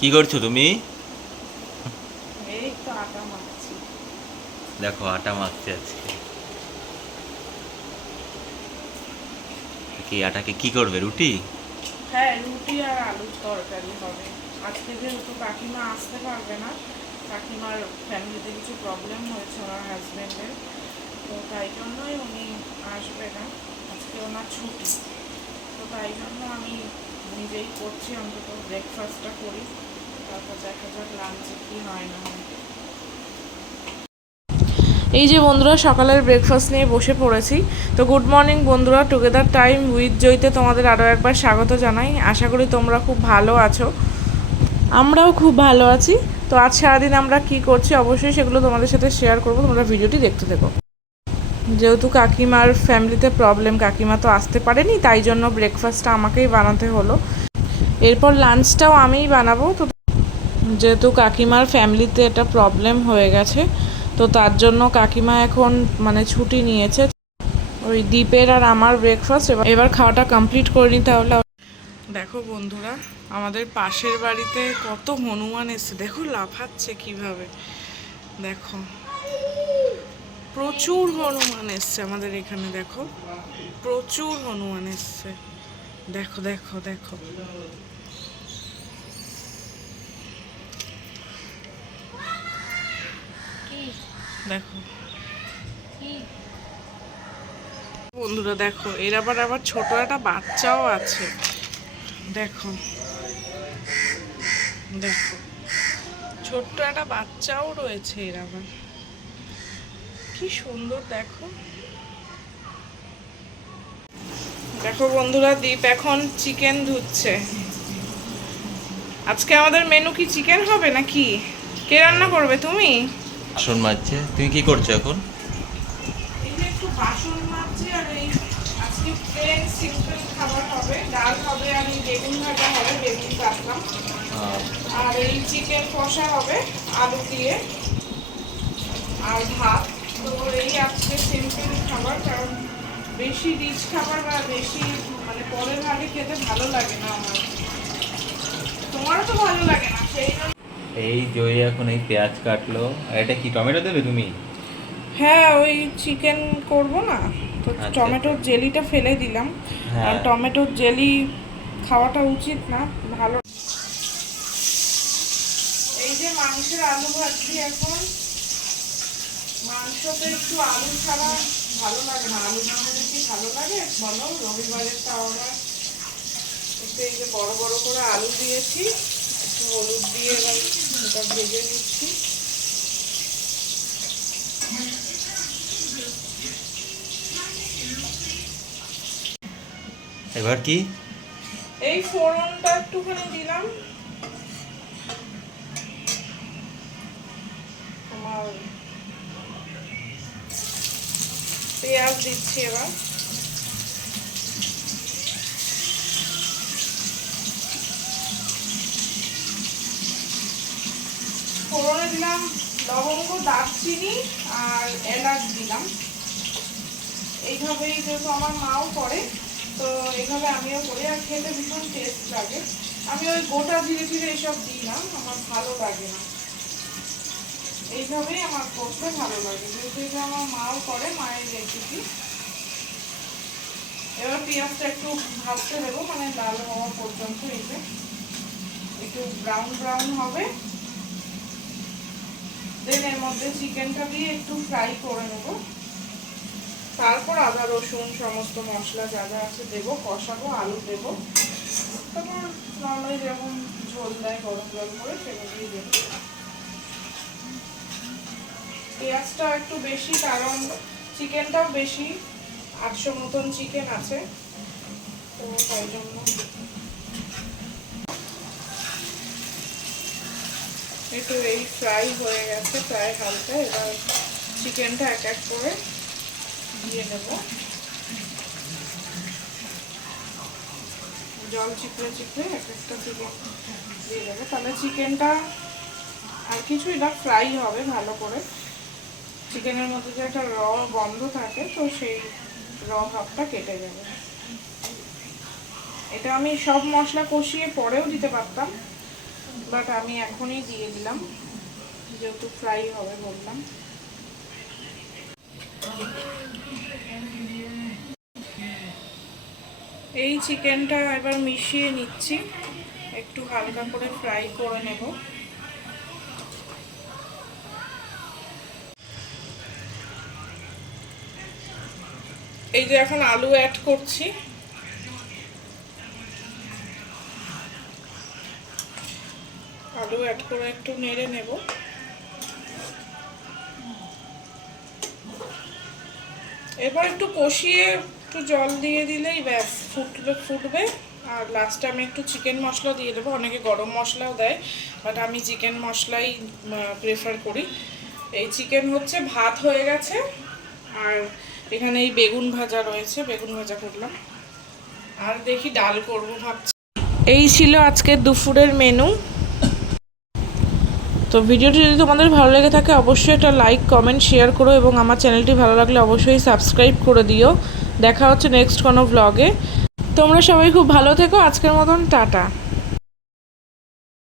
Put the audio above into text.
কি করছো তুমি? এই তো আটা মাখছি। দেখো আটা মাখছে আজকে। কি আটাকে কি করবে, রুটি? হ্যাঁ, রুটি আর আলুর তরকারি হবে। আজকে যেহেতু কাকিমা আসতে পারবে না, কাকিমার ফ্যামিলিতে কিছু প্রবলেম হয়েছে ওনার হাজবেন্ডের, তো তাই জন্যই উনি আসবে না। আজকে ওনার ছুটি, তো তাই জন্য আমি নিজেই করছি, অন্তত ব্রেকফাস্টটা করি, তারপর দেখা যাক লাঞ্চে কি হয় না হয়। এই যে বন্ধুরা, সকালের ব্রেকফাস্ট নিয়ে বসে পড়েছি। তো গুড মর্নিং বন্ধুরা, টুগেদার টাইম উইথ জয়তে তোমাদের আরও একবার স্বাগত জানাই। আশা করি তোমরা খুব ভালো আছো, আমরাও খুব ভালো আছি। তো আজ সারাদিন আমরা কি করছি অবশ্যই সেগুলো তোমাদের সাথে শেয়ার করবো, তোমরা ভিডিওটি দেখতে থাকো। যেহেতু কাকিমার ফ্যামিলিতে প্রবলেম, কাকিমা তো আসতে পারেনি, তাই জন্য ব্রেকফাস্টটা আমাকেই বানাতে হলো। এরপর লাঞ্চটাও আমিই বানাবো। তো যেহেতু কাকিমার ফ্যামিলিতে একটা প্রবলেম হয়ে গেছে, তো তার জন্য কাকিমা এখন মানে ছুটি নিয়েছে। ওই দীপের আর আমার ব্রেকফাস্ট এবার খাওয়াটা কমপ্লিট করে নিতে হলে। দেখো বন্ধুরা, আমাদের পাশের বাড়িতে কত হনুমান এসছে, দেখো লাফাচ্ছে কিভাবে, দেখো প্রচুর হনুমান এসছে আমাদের এখানে, দেখো প্রচুর হনুমান এসছে, দেখো দেখো দেখো। দেখো বন্ধুরা, দেখো এর আবার আবার ছোট একটা বাচ্চাও আছে, দেখো দেখো ছোট্ট একটা বাচ্চাও রয়েছে এর আবার, কি সুন্দর দেখো। দেখো বন্ধুরা, দীপ এখন চিকেন ধুচ্ছে। আজকে আমাদের মেনু কি চিকেন হবে নাকি? কে রান্না করবে, তুমি? বাসন মাজছে। তুমি কি করছো এখন? এই যে একটু বাসন মাজছি, আর এই আজকে প্লেন সিম্পল খাবার হবে, ডাল হবে আর এই বেগুন ভাজা হবে, বেগুন কাটলাম, আর এই চিকেন কষা হবে আলু দিয়ে, আর ভাত। তো এই আজকে সিম্পল খাবার, কারণ বেশি রিচ খাবার বা বেশি মানে পরের ভাগে খেতে ভালো লাগে না আমার, তোমারও তো ভালো লাগে না সেই জন্য। এই জয়ী এখন এই পেঁয়াজ কাটলো। আর এটা কি টমেটো দেবে তুমি? হ্যাঁ, ওই চিকেন করব না তো, আচ্ছা আচ্ছা। টমেটোর জেলিটা ফেলে দিলাম। আর হ্যাঁ। টমেটোর জেলি খাওয়াটা উচিত না, ভালো। এই যে মাংসের আলু ভাজছি এখন। মাংসতে একটু আলু ছাড়া ভালো লাগে না, আলু না হলে কি ভালো লাগে বলো? রবিবারের তাওয়া একটু এই যে বড় বড় করে আলু দিয়েছি, একটু হলুদ দিয়ে এবার ওটা ভেজে নিচ্ছি। এবার কি? এই ফোড়নটা একটুখানি দিলাম, তোমার পেঁয়াজ দিচ্ছি এবার, ফোড়নে দিলাম লবঙ্গ, দারচিনি আর এলাচ দিলাম। এইভাবেই যেহেতু আমার মাও করে, তো এইভাবে আমিও করি, আর খেতে ভীষণ টেস্ট লাগে। আমি ওই গোটা ধীরে ধীরে এইসব দিই না, আমার ভালো লাগে না, এইভাবেই আমার করতে ভালো লাগে, যেহেতু এটা আমার মাও করে, মায়ের রেসিপি। এবার পেঁয়াজটা একটু ভাজতে দেবো, মানে লাল হওয়া পর্যন্ত, এই যে একটু ব্রাউন ব্রাউন হবে, দেন এর মধ্যে চিকেনটা দিয়ে একটু ফ্রাই করে নেবো। তারপর আদা রসুন সমস্ত মশলা যা যা আছে দেবো, কষাবো, আলু দেবো, তারপর নর্মালি যেরকম ঝোল দেয় গরম জল করে সেগুলোই দেবো। পেঁয়াজটা একটু বেশি, কারণ চিকেনটাও বেশি, 800 মতন চিকেন আছে, তো তাই জন্য। একটু এই ফ্রাই হয়ে গেছে প্রায় হালকা, এবার চিকেনটা এক এক করে দিয়ে দেবো, জল চিপড়ে চিপড়ে এক একটা চিকেন দিয়ে দেবো, তাহলে চিকেনটা আর কিছুই না, ফ্রাই হবে ভালো করে। চিকেনের মধ্যে যে একটা গন্ধ থাকে, তো সেই ভাবটা কেটে যাবে। এটা আমি সব মশলা কষিয়ে পরেও দিতে পারতাম, বাট আমি এখনই দিয়ে দিলাম, যেহেতু ফ্রাই হবে বললাম। এই চিকেনটা এবার মিশিয়ে নিচ্ছি, একটু হালকা করে ফ্রাই করে নেব। এই যে এখন আলু অ্যাড করছি। আলু অ্যাড করে একটু নেড়ে নেব। এরপর একটু কষিয়ে একটু জল দিয়ে দিলেই ব্যাস ফুটবে। আর লাস্টে আমি একটু চিকেন মশলা দিয়ে দেবো, অনেকে গরম মশলাও দেয়, বাট আমি চিকেন মশলাই প্রেফার করি। এই চিকেন হচ্ছে, ভাত হয়ে গেছে, আর এখানে এই বেগুন ভাজা রয়েছে, বেগুন ভাজা করলাম, আর দেখি ডাল করবো ভাবছি। এই ছিল আজকের দুপুরের মেনু। তো ভিডিওটি যদি তোমাদের ভালো লেগে থাকে অবশ্যই একটা লাইক, কমেন্ট, শেয়ার করো, এবং আমার চ্যানেলটি ভালো লাগলে অবশ্যই সাবস্ক্রাইব করে দিও। দেখা হচ্ছে নেক্সট কোনো ব্লগে। তোমরা সবাই খুব ভালো থেকো। আজকের মতন টাটা।